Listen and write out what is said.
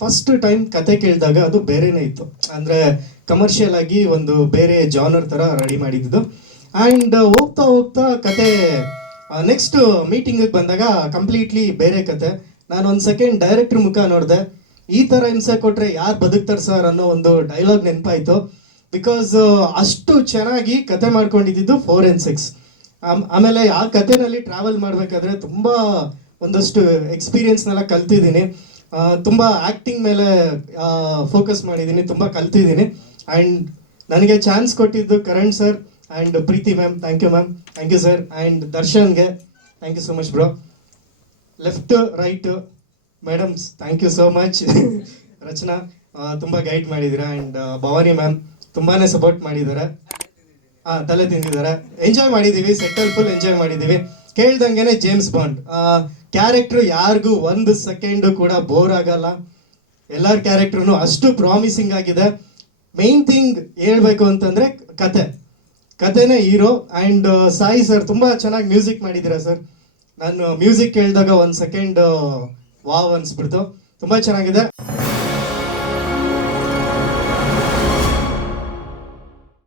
First time ಕತೆ ಕೇಳಿದಾಗ ಅದು ಬೇರೆನೇ ಇತ್ತು. ಅಂದರೆ ಕಮರ್ಷಿಯಲ್ ಆಗಿ ಒಂದು ಬೇರೆ ಜಾನರ್ ಥರ ರೆಡಿ ಮಾಡಿದ್ದು. ಆ್ಯಂಡ್ ಹೋಗ್ತಾ ಹೋಗ್ತಾ ಕತೆ ನೆಕ್ಸ್ಟ್ ಮೀಟಿಂಗಿಗೆ ಬಂದಾಗ ಕಂಪ್ಲೀಟ್ಲಿ ಬೇರೆ ಕತೆ. ನಾನು ಒಂದು ಸೆಕೆಂಡ್ ಡೈರೆಕ್ಟ್ರ್ ಮುಖ ನೋಡಿದೆ. ಈ ಥರ ಹಿಂಸೆ ಕೊಟ್ಟರೆ ಯಾರು ಬದುಕ್ತಾರೆ ಸರ್ ಅನ್ನೋ ಒಂದು ಡೈಲಾಗ್ ನೆನಪಾಯಿತು. ಬಿಕಾಸ್ ಅಷ್ಟು ಚೆನ್ನಾಗಿ ಕತೆ ಮಾಡ್ಕೊಂಡಿದ್ದು ಫೋರ್ ಆ್ಯಂಡ್ ಸಿಕ್ಸ್ ಆಮೇಲೆ ಆ ಕಥೆನಲ್ಲಿ ಟ್ರಾವೆಲ್ ಮಾಡಬೇಕಾದ್ರೆ ತುಂಬ ಒಂದಷ್ಟು ಎಕ್ಸ್ಪೀರಿಯನ್ಸ್ನೆಲ್ಲ ಕಲ್ತಿದ್ದೀನಿ. ತುಂಬ ಆ್ಯಕ್ಟಿಂಗ್ ಮೇಲೆ ಫೋಕಸ್ ಮಾಡಿದ್ದೀನಿ, ತುಂಬ ಕಲ್ತಿದ್ದೀನಿ. ಆ್ಯಂಡ್ ನನಗೆ ಚಾನ್ಸ್ ಕೊಟ್ಟಿದ್ದು Karan sir and Preethi ma'am thank you ma'am thank you sir and ದರ್ಶನ್ಗೆ thank you so much bro left right madams thank you so much Rachana ತುಂಬ ಗೈಡ್ ಮಾಡಿದ್ದೀರಾ? ಆ್ಯಂಡ್ ಭವಾನಿ ಮ್ಯಾಮ್ ತುಂಬಾ support ಮಾಡಿದ್ದಾರೆ. ಹಾಂ ತಲೆ ತಿಂದಿದ್ದಾರೆ. ಎಂಜಾಯ್ ಮಾಡಿದ್ದೀವಿ ಸೆಟಲ್ ಫುಲ್ ಎಂಜಾಯ್ ಮಾಡಿದ್ದೀವಿ. ಕೇಳ್ದಂಗೆ ಜೇಮ್ಸ್ ಬಾಂಡ್ ಕ್ಯಾರೆಕ್ಟರ್ ಯಾರಿಗೂ ಒಂದು ಸೆಕೆಂಡ್ ಕೂಡ ಬೋರ್ ಆಗಲ್ಲ. ಎಲ್ಲರ ಕ್ಯಾರೆಕ್ಟರ್ನು ಅಷ್ಟು ಪ್ರಾಮಿಸಿಂಗ್ ಆಗಿದೆ. ಮೇನ್ ಥಿಂಗ್ ಹೇಳ್ಬೇಕು ಅಂತಂದ್ರೆ ಕತೆ. ಕತೆನೇ ಹೀರೋ ಆ್ಯಂಡ್ ಸಾಯಿ ಸರ್ ತುಂಬಾ ಚೆನ್ನಾಗಿ ಮ್ಯೂಸಿಕ್ ಮಾಡಿದ್ದೀರಾ ಸರ್ ನಾನು ಮ್ಯೂಸಿಕ್ ಕೇಳಿದಾಗ ಒಂದು ಸೆಕೆಂಡ್ ವಾವ್ ಅನ್ಸ್ಬಿಡ್ತು. ತುಂಬಾ ಚೆನ್ನಾಗಿದೆ.